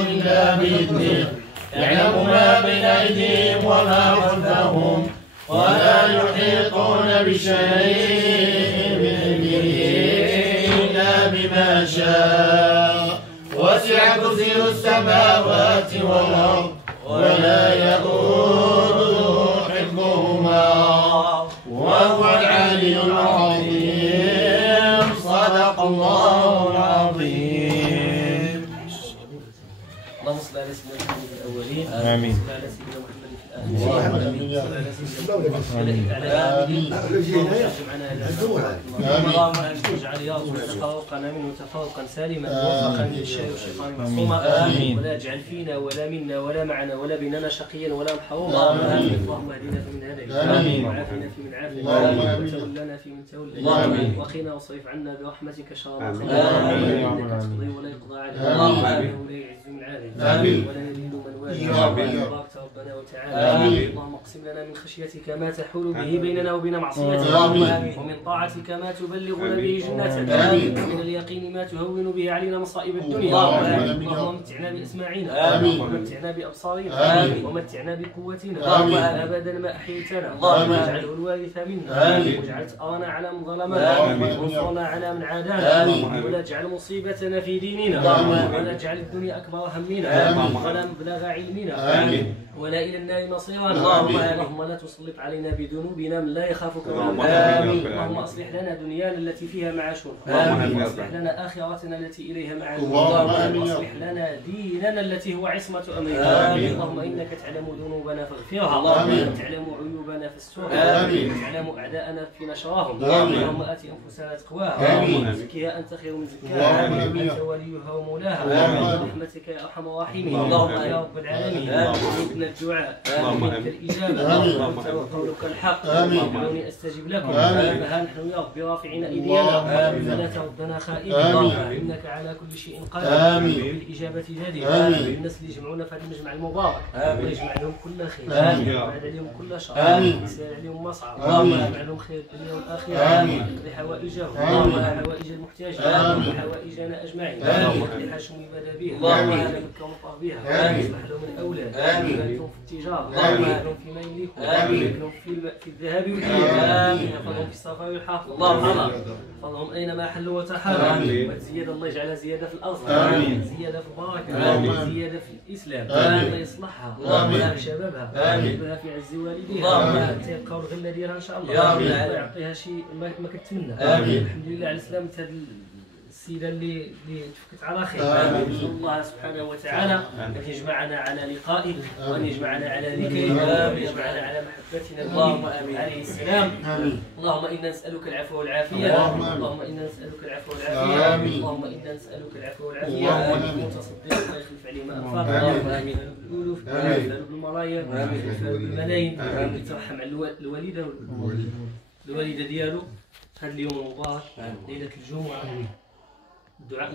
إلا بإذنه يعلم ما بين أيديهم وما خلفهم ولا يحيطون بشيء من علمه إلا بما شاء وسع كرسيه السماوات والأرض ولا يئوده حفظهما وهو العلي العظيم. صدق الله العظيم. اللهم صل على سيدنا محمد في الاولين امين. وصل على سيدنا محمد في الاخرين وصل على سيدنا محمد على العالمين. اللهم اجعل يا رب تفوقنا منه تفوقا سالما موفقا من الشر والشيطان معصوما ولا اجعل فينا ولا منا ولا معنا ولا بيننا شقيا ولا محروما. اللهم اهدنا فيمن هديت وعافنا فيمن عافيت وتولنا فيمن توليت وقنا واصرف عنا برحمتك شر ما خلقت انك تقضي ولا يقضى عليك انه لا يعز من عادل ولا يذل من واليت تبارك ربنا وتعالى. اللهم اقسم لنا من خشيتك ما تحول به بيننا وبين معصيتك ومن طاعتك ما تبلغنا به جنتك ومن اليقين ما تهون به علينا مصائب الدنيا. اللهم متعنا باسماعنا ومتعنا بابصارنا ومتعنا بقوتنا ابدا ما احييتنا. واجعله الوارث منا واجعل ثارنا على من ظلمنا وانصرنا على من عادانا ولا تجعل مصيبتنا في ديننا ولا تجعل الدنيا اكبر همنا ولا مبلغ علمنا ولا الى النار مصيرنا. اللهم لا تسلط علينا بذنوبنا من لا يخافك ولا اللهم اصلح لنا دنيانا التي فيها معاشنا واصلح لنا اخرتنا التي اليها معادنا واصلح لنا ديننا التي هو عصمه امرنا. اللهم انك تعلم ذنوبنا فاغفرها وتعلم عيوبنا فاسترها وتعلم اعداءنا في نشرهم. اللهم ات انفسنا تقواها زكها انت خير من زكاها انت وليها ومولاها برحمتك يا ارحم الراحمين. اللهم يا رب العالمين منك الدعاء منك الاجابه انت وقولك الحق ادعوني استجب لكم. ها نحن يا رب رافعين ايدينا فلا تردنا خائبين انك على كل شيء قادر بالاجابه جدير. الناس اللي يجمعونا في هذا المجمع المبارك الله يجمع لهم كل خير ويبعد عليهم كل شر ويسهل عليهم مصعب ويجمع لهم خير الدنيا والاخره يقضي حوائجهم وحوائج المحتاجين وحوائجنا اجمعين يقضي حاجهم يبدا بها ويهلك ونطر بها يصلح لهم الاولاد يبارك لهم في التجاره يبارك لهم فيما يملكون يبارك لهم في الذهاب والاياب يحفظهم في السفر والحافظ يحفظهم اينما حلوا وتحروا والزياده الله يجعلها زياده في الارض زياده في البركه زياده في الاسلام الله يصلحها ويبارك شبابها ويبارك في عز والديها تيبقى الغله ديالها ان شاء الله الله يعطيها شيء ما كتمنى. الحمد لله على سلامه هذه السيده اللي تفكت على خير. نسال الله سبحانه وتعالى ان يجمعنا على لقائه وان يجمعنا على ذكره وان يجمعنا على محبتنا اللهم امين عليه السلام. اللهم انا نسالك العفو والعافيه اللهم انا نسالك العفو والعافيه اللهم انا نسالك العفو والعافيه المتصدق الله يخلف عليه ما انفق اللهم امين بالالوف بالمرايا بالملايين ترحم على الوالده ديالو هذا اليوم المبارك ليله الجمعه. الدعاء